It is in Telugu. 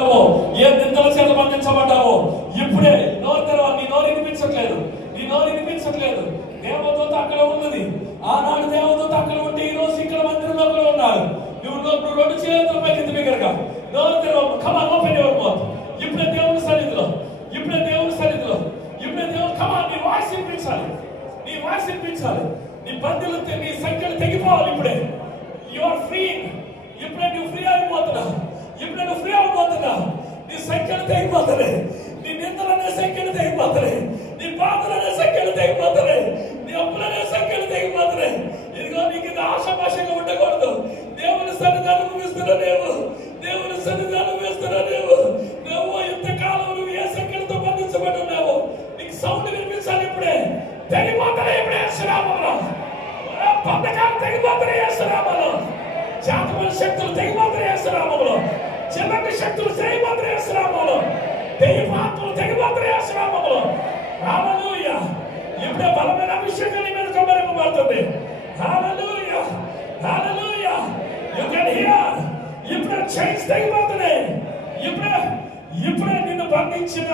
ఏ నిందల చేత బంధించబడ్డావో ఇప్పుడే నోరు తెరవ. నీ నోరు వినిపించట్లేదు, నీ నోరు వినిపించట్లేదు. దేవదూత అక్కడ ఉన్నది. ఆనాడు దేవదూత అక్కడ ఉంటే ఈ రోజు ఇక్కడ మందిరంలో కూడా ఉన్నారు. నువ్వు రెండు చేతుల పైకి దగ్గరగా నోరు తెరవ. కమాన్, ఓపెన్ యువర్ మౌత్. ఇప్పుడే దేవుని సన్నిధిలో, ఇప్పుడే దేవుని సన్నిధిలో, ఇప్పుడే దేవుడు. కమాన్, నీ వాయిస్ వినిపించాలి, నీ వాయిస్ వినిపించాలి. నీ బంధువులు, నీ సంఖ్యలు తెగిపోవాలి. ఇప్పుడే యు ఆర్ ఫ్రీ. ఇప్పుడే నువ్వు ఫ్రీ అయిపోతున్నావు. ఇప్పుడే నువ్వు ఫ్రీ అయిపోతున్నావు. నీ సంఖ్యలు తెగిపోతున్నాయి. నీ నిందలనే సంఖ్యలు తెగిపోతున్నాయి. నీ బాధలనే సంఖ్యలు తెగిపోతున్నాయి. నీ అప్పులనే సంఖ్యలు తెగిపోతున్నాయి. ఇదిగో నీకు ఇది ఆశాభాషగా ఉండకూడదు. దేవుని సన్నిధానం అనుభవిస్తున్నా నీవు, దేవుని సన్నిధానం అనుభవిస్తున్నా నీవు. నువ్వు ఇంతకాలం నువ్వు ఏ సంఖ్యలతో బంధించబడి ఉన్నావు. నీకు సౌండ్ వినిపించాలి. ఇప్పుడే తెగిపోతున్నాయి. ఇప్పుడే యేసునామములో బంధకాలు తెగిపోతున్నాయి. యేసునామములో జాతమైన శక్తులు తెగిపోతున్నాయి. యేసునామములో చిన్నటి శక్తులు తెగిపోతున్నాయి. యేసునామములో దెయ్యపాత్రలు తెగిపోతున్నాయి. యేసునామములో హల్లెలూయా. ఇప్పుడే బలమైన అభిషేకం నీ మీద కుమ్మరింపబడుతుంది. Hallelujah, hallelujah. You can hear. ఇప్పుడే చైన్స్ తెగిపోతున్నాయి. ఇప్పుడే నిన్ను బంధించిన